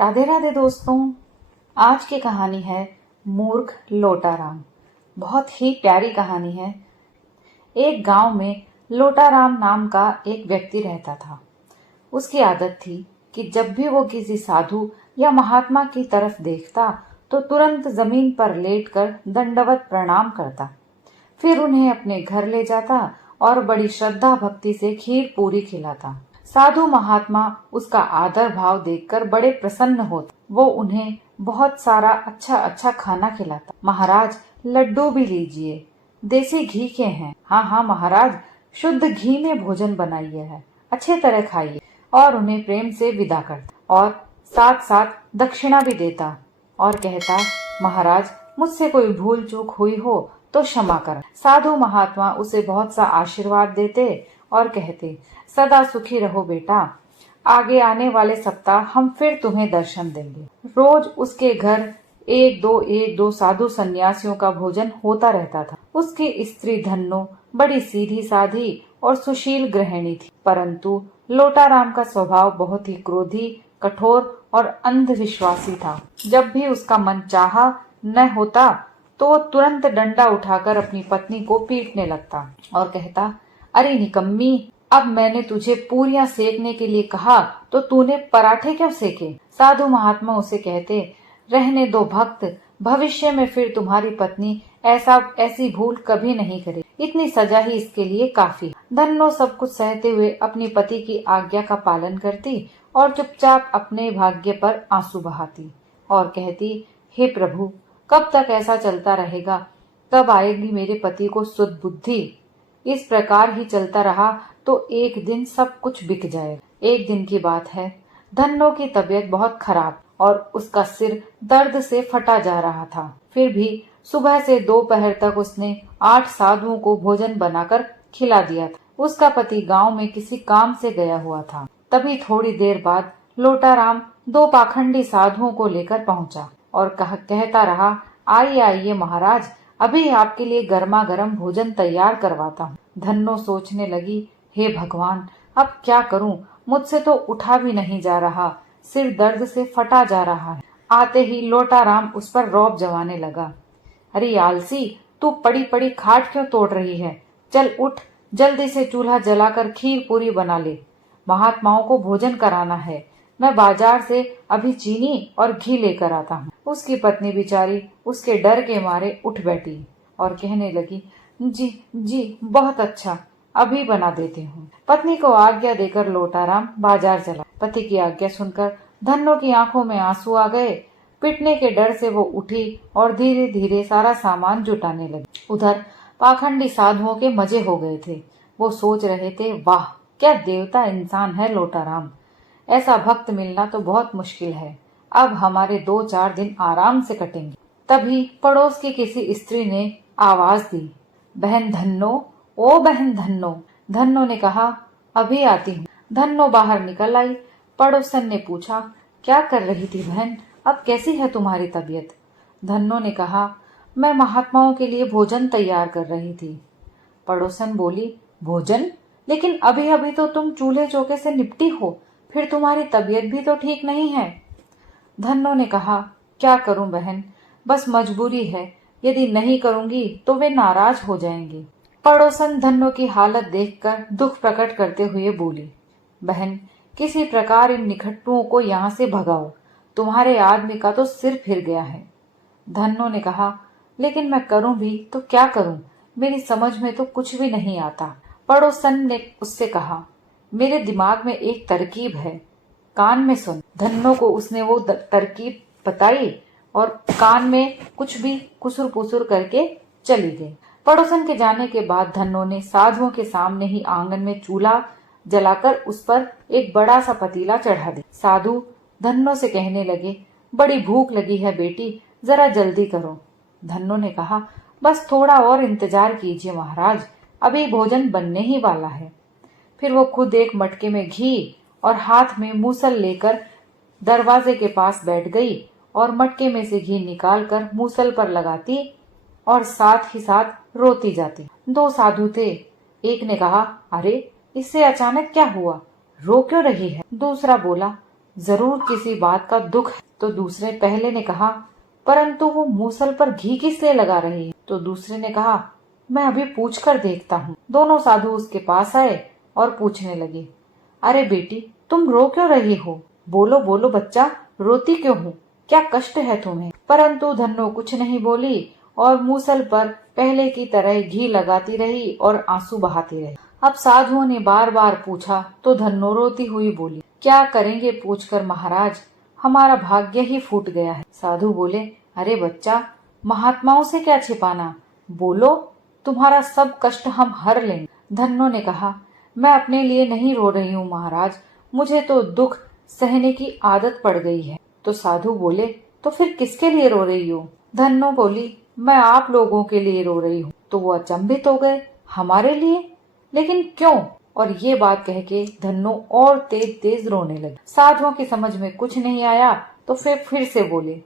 राधे राधे दोस्तों। आज की कहानी है मूर्ख लोटाराम। बहुत ही प्यारी कहानी है। एक गांव में लोटाराम नाम का एक व्यक्ति रहता था। उसकी आदत थी कि जब भी वो किसी साधु या महात्मा की तरफ देखता तो तुरंत जमीन पर लेटकर दंडवत प्रणाम करता। फिर उन्हें अपने घर ले जाता और बड़ी श्रद्धा भक्ति से खीर पूरी खिलाता। साधु महात्मा उसका आदर भाव देखकर बड़े प्रसन्न होते। वो उन्हें बहुत सारा अच्छा अच्छा खाना खिलाता। महाराज, लड्डू भी लीजिए, देसी घी के हैं। हाँ हाँ महाराज, शुद्ध घी में भोजन बनाइए है, अच्छे तरह खाइए। और उन्हें प्रेम से विदा करता और साथ साथ दक्षिणा भी देता और कहता, महाराज, मुझसे कोई भूल चूक हुई हो तो क्षमा कर। साधु महात्मा उसे बहुत सा आशीर्वाद देते और कहते, सदा सुखी रहो बेटा, आगे आने वाले सप्ताह हम फिर तुम्हें दर्शन देंगे। रोज उसके घर एक दो साधु सन्यासियों का भोजन होता रहता था। उसकी स्त्री धन्नो बड़ी सीधी साधी और सुशील गृहिणी थी, परंतु लोटाराम का स्वभाव बहुत ही क्रोधी, कठोर और अंधविश्वासी था। जब भी उसका मन चाहा न होता तो वो तुरंत डंडा उठाकर अपनी पत्नी को पीटने लगता और कहता, अरे निकम्मी, अब मैंने तुझे पूरियां सेकने के लिए कहा तो तूने पराठे क्यों सेके। साधु महात्मा उसे कहते, रहने दो भक्त, भविष्य में फिर तुम्हारी पत्नी ऐसी भूल कभी नहीं करे, इतनी सजा ही इसके लिए काफी। धन्नो सब कुछ सहते हुए अपनी पति की आज्ञा का पालन करती और चुपचाप अपने भाग्य पर आंसू बहाती और कहती, हे प्रभु, कब तक ऐसा चलता रहेगा, कब आएगी मेरे पति को सुध बुद्धि। इस प्रकार ही चलता रहा तो एक दिन सब कुछ बिक जाएगा। एक दिन की बात है, धन्नो की तबीयत बहुत खराब और उसका सिर दर्द से फटा जा रहा था। फिर भी सुबह से दोपहर तक उसने 8 साधुओं को भोजन बनाकर खिला दिया था। उसका पति गांव में किसी काम से गया हुआ था। तभी थोड़ी देर बाद लोटाराम 2 पाखंडी साधुओं को लेकर पहुंचा और कहता रहा, आइए आइए महाराज, अभी आपके लिए गर्मा गर्म भोजन तैयार करवाता हूँ। धन्नो सोचने लगी, हे भगवान, अब क्या करूं, मुझसे तो उठा भी नहीं जा रहा, सिर दर्द से फटा जा रहा है। आते ही लोटाराम उस पर रौब जमाने लगा, अरे आलसी, तू पड़ी पड़ी खाट क्यों तोड़ रही है, चल उठ, जल्दी से चूल्हा जलाकर खीर पूरी बना ले, महात्माओं को भोजन कराना है। मैं बाजार से अभी चीनी और घी लेकर आता हूँ। उसकी पत्नी बेचारी उसके डर के मारे उठ बैठी और कहने लगी, जी जी बहुत अच्छा, अभी बना देती हूँ। पत्नी को आज्ञा देकर लोटाराम बाजार चला। पति की आज्ञा सुनकर धन्नो की आंखों में आंसू आ गए। पिटने के डर से वो उठी और धीरे धीरे सारा सामान जुटाने लगी। उधर पाखंडी साधुओं के मजे हो गए थे। वो सोच रहे थे, वाह क्या देवता इंसान है लोटाराम, ऐसा भक्त मिलना तो बहुत मुश्किल है। अब हमारे 2-4 दिन आराम से कटेंगे। तभी पड़ोस की किसी स्त्री ने आवाज दी, बहन धन्नो, ओ बहन धन्नो। धन्नो ने कहा, अभी आती हूँ। धन्नो बाहर निकल आई। पड़ोसन ने पूछा, क्या कर रही थी बहन, अब कैसी है तुम्हारी तबीयत। धन्नो ने कहा, मैं महात्माओं के लिए भोजन तैयार कर रही थी। पड़ोसन बोली, भोजन, लेकिन अभी अभी तो तुम चूल्हे चौके से निपटी हो, फिर तुम्हारी तबीयत भी तो ठीक नहीं है। धन्नो ने कहा, क्या करूं बहन, बस मजबूरी है, यदि नहीं करूंगी तो वे नाराज हो जाएंगे। पड़ोसन धन्नो की हालत देखकर दुख प्रकट करते हुए बोली, बहन, किसी प्रकार इन निखट्टुओं को यहाँ से भगाओ, तुम्हारे आदमी का तो सिर फिर गया है। धन्नो ने कहा, लेकिन मैं करूं भी तो क्या करूं, मेरी समझ में तो कुछ भी नहीं आता। पड़ोसन ने उससे कहा, मेरे दिमाग में एक तरकीब है, कान में सुन। धन्नो को उसने वो तरकीब बताई और कान में कुछ भी कुसुर पुसुर करके चली गई। पड़ोसन के जाने के बाद धन्नो ने साधुओं के सामने ही आंगन में चूल्हा जलाकर उस पर एक बड़ा सा पतीला चढ़ा दिया। साधु धन्नो से कहने लगे, बड़ी भूख लगी है बेटी, जरा जल्दी करो। धन्नो ने कहा, बस थोड़ा और इंतजार कीजिए महाराज, अभी भोजन बनने ही वाला है। फिर वो खुद एक मटके में घी और हाथ में मूसल लेकर दरवाजे के पास बैठ गई और मटके में से घी निकालकर मूसल पर लगाती और साथ ही साथ रोती जाती। 2 साधु थे। एक ने कहा, अरे इससे अचानक क्या हुआ, रो क्यों रही है। दूसरा बोला, जरूर किसी बात का दुख है। तो दूसरे पहले ने कहा, परंतु वो मूसल पर घी किस लिए लगा रही है? तो दूसरे ने कहा, मैं अभी पूछ कर देखता हूँ। दोनों साधु उसके पास आए और पूछने लगे, अरे बेटी, तुम रो क्यों रही हो? बोलो बोलो बच्चा, रोती क्यों हो? क्या कष्ट है तुम्हें? परंतु धन्नो कुछ नहीं बोली और मूसल पर पहले की तरह घी लगाती रही और आंसू बहाती रही। अब साधुओं ने बार बार पूछा तो धन्नो रोती हुई बोली, क्या करेंगे पूछकर महाराज, हमारा भाग्य ही फूट गया है। साधु बोले, अरे बच्चा, महात्माओं से क्या छिपाना, बोलो, तुम्हारा सब कष्ट हम हर लेंगे। धन्नो ने कहा, मैं अपने लिए नहीं रो रही हूँ महाराज, मुझे तो दुख सहने की आदत पड़ गई है। तो साधु बोले, तो फिर किसके लिए रो रही हो? धन्नो बोली, मैं आप लोगों के लिए रो रही हूँ। तो वो अचंभित हो गए, हमारे लिए? लेकिन क्यों? और ये बात कह के धन्नो और तेज तेज रोने लगे। साधुओं की समझ में कुछ नहीं आया तो फिर से बोले,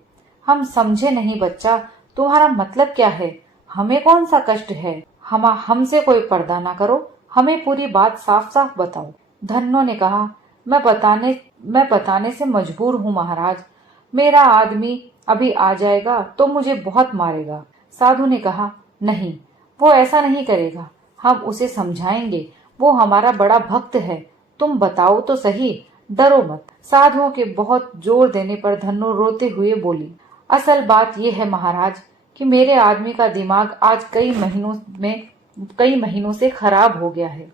हम समझे नहीं बच्चा, तुम्हारा मतलब क्या है? हमें कौन सा कष्ट है? हमसे कोई पर्दा ना करो, हमें पूरी बात साफ साफ बताओ। धन्नो ने कहा, मैं बताने से मजबूर हूँ महाराज, मेरा आदमी अभी आ जाएगा तो मुझे बहुत मारेगा। साधु ने कहा, नहीं, वो ऐसा नहीं करेगा, हम उसे समझाएंगे, वो हमारा बड़ा भक्त है, तुम बताओ तो सही, डरो मत। साधुओं के बहुत जोर देने पर धन्नो रोते हुए बोली, असल बात यह है महाराज कि मेरे आदमी का दिमाग आज कई महीनों से खराब हो गया है।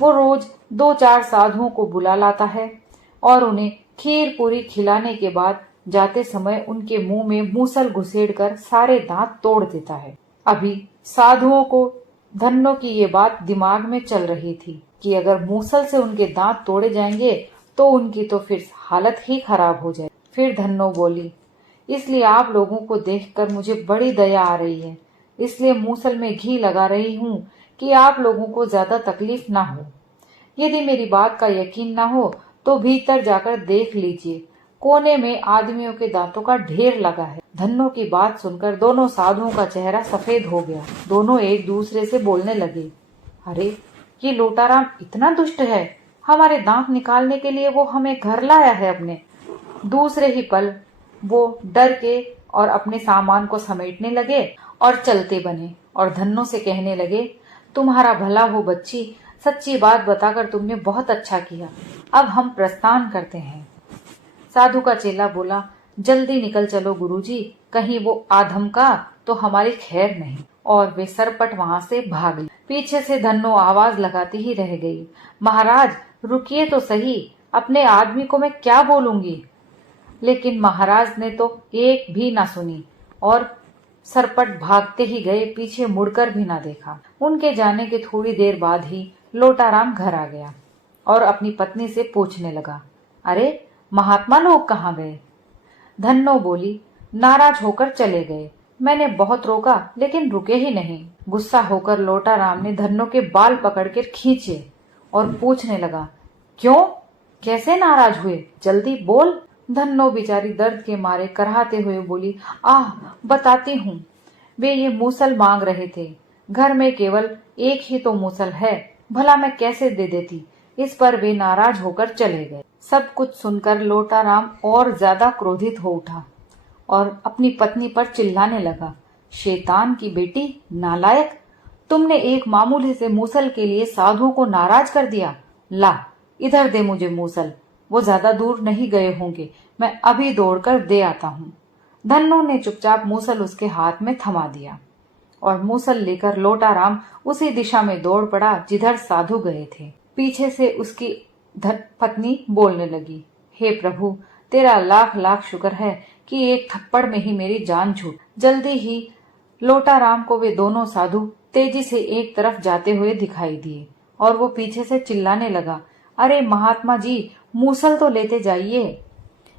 वो रोज 2-4 साधुओं को बुला लाता है और उन्हें खीर पूरी खिलाने के बाद जाते समय उनके मुंह में मूसल घुसेड़कर सारे दांत तोड़ देता है। अभी साधुओं को धन्नो की ये बात दिमाग में चल रही थी कि अगर मूसल से उनके दांत तोड़े जाएंगे तो उनकी तो फिर हालत ही खराब हो जाए। फिर धन्नो बोली, इसलिए आप लोगों को देखकर मुझे बड़ी दया आ रही है, इसलिए मूसल में घी लगा रही हूँ कि आप लोगों को ज्यादा तकलीफ ना हो। यदि मेरी बात का यकीन ना हो तो भीतर जाकर देख लीजिए, कोने में आदमियों के दांतों का ढेर लगा है। धन्नो की बात सुनकर दोनों साधुओं का चेहरा सफेद हो गया। दोनों एक दूसरे से बोलने लगे, अरे ये लोटाराम इतना दुष्ट है, हमारे दांत निकालने के लिए वो हमें घर लाया है अपने। दूसरे ही पल वो डर के और अपने सामान को समेटने लगे और चलते बने और धन्नो से कहने लगे, तुम्हारा भला हो बच्ची, सच्ची बात बताकर तुमने बहुत अच्छा किया, अब हम प्रस्थान करते हैं। साधु का चेला बोला, जल्दी निकल चलो गुरुजी, कहीं वो आधम का तो हमारी खैर नहीं। और वे सरपट वहां से भाग गए। पीछे से धन्नो आवाज लगाती ही रह गई, महाराज रुकिए तो सही, अपने आदमी को मैं क्या बोलूंगी। लेकिन महाराज ने तो एक भी ना सुनी और सरपट भागते ही गए, पीछे मुड़कर भी ना देखा। उनके जाने के थोड़ी देर बाद ही लोटाराम घर आ गया और अपनी पत्नी से पूछने लगा, अरे महात्मा लोग कहाँ गए? धन्नो बोली, नाराज होकर चले गए, मैंने बहुत रोका लेकिन रुके ही नहीं। गुस्सा होकर लोटाराम ने धन्नो के बाल पकड़कर खींचे और पूछने लगा, क्यों, कैसे नाराज हुए, जल्दी बोल। धन्नो बेचारी दर्द के मारे कराहते हुए बोली, आह बताती हूँ, वे ये मूसल मांग रहे थे, घर में केवल एक ही तो मूसल है, भला मैं कैसे दे देती। इस पर वे नाराज होकर चले गए। सब कुछ सुनकर लोटाराम और ज्यादा क्रोधित हो उठा और अपनी पत्नी पर चिल्लाने लगा, शैतान की बेटी, नालायक, तुमने एक मामूली से मूसल के लिए साधुओं को नाराज कर दिया। ला इधर दे मुझे मूसल, वो ज्यादा दूर नहीं गए होंगे, मैं अभी दौड़कर दे आता हूँ। धन्नो ने चुपचाप मूसल उसके हाथ में थमा दिया और मूसल लेकर लोटाराम उसी दिशा में दौड़ पड़ा जिधर साधु गए थे। पीछे से उसकी पत्नी बोलने लगी, हे प्रभु, तेरा लाख लाख शुक्र है कि एक थप्पड़ में ही मेरी जान छूट। जल्दी ही लोटाराम को वे दोनों साधु तेजी से एक तरफ जाते हुए दिखाई दिए और वो पीछे से चिल्लाने लगा, अरे महात्मा जी, मूसल तो लेते जाइए।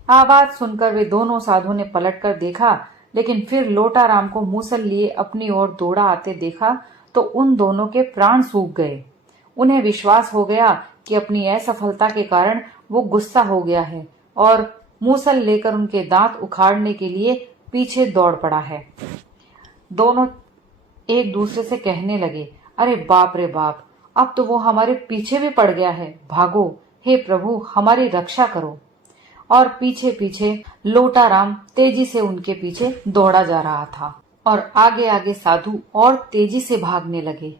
आवाज सुनकर वे दोनों साधुओं ने पलटकर देखा, लेकिन फिर लोटाराम को मूसल लिए अपनी ओर दौड़ा आते देखा तो उन दोनों के प्राण सूख गए। उन्हें विश्वास हो गया कि अपनी असफलता के कारण वो गुस्सा हो गया है और मूसल लेकर उनके दांत उखाड़ने के लिए पीछे दौड़ पड़ा है। दोनों एक दूसरे से कहने लगे, अरे बाप रे बाप, अब तो वो हमारे पीछे भी पड़ गया है, भागो, हे प्रभु हमारी रक्षा करो। और पीछे पीछे लोटाराम तेजी से उनके पीछे दौड़ा जा रहा था और आगे आगे साधु और तेजी से भागने लगे।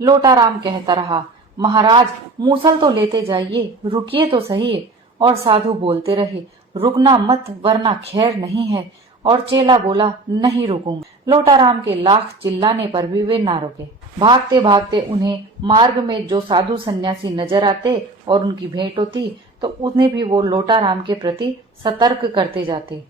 लोटाराम कहता रहा, महाराज मूसल तो लेते जाइए, रुकिए तो सही। और साधु बोलते रहे, रुकना मत वरना खैर नहीं है। और चेला बोला, नहीं रुकूंगा। लोटाराम के लाख चिल्लाने पर भी वे ना रुके। भागते भागते उन्हें मार्ग में जो साधु सन्यासी नजर आते और उनकी भेंट होती तो उन्हें भी वो लोटाराम के प्रति सतर्क करते जाते।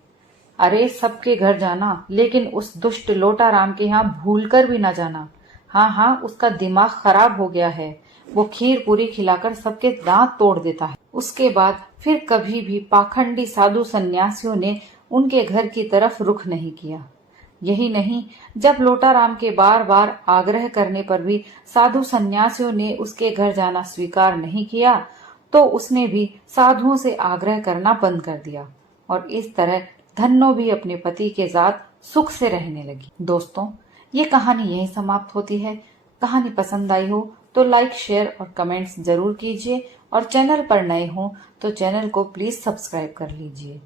अरे सबके घर जाना, लेकिन उस दुष्ट लोटाराम के यहाँ भूलकर भी ना जाना। हाँ हाँ, उसका दिमाग खराब हो गया है। वो खीर पूरी खिलाकर सबके दांत तोड़ देता है। उसके बाद फिर कभी भी पाखंडी साधु सन्यासियों ने उनके घर की तरफ रुख नहीं किया। यही नहीं, जब लोटाराम के बार बार आग्रह करने पर भी साधु सन्यासियों ने उसके घर जाना स्वीकार नहीं किया तो उसने भी साधुओं से आग्रह करना बंद कर दिया और इस तरह धन्नो भी अपने पति के साथ सुख से रहने लगी। दोस्तों, ये कहानी यहीं समाप्त होती है। कहानी पसंद आई हो तो लाइक, शेयर और कमेंट्स जरूर कीजिए और चैनल पर नए हो तो चैनल को प्लीज सब्सक्राइब कर लीजिए।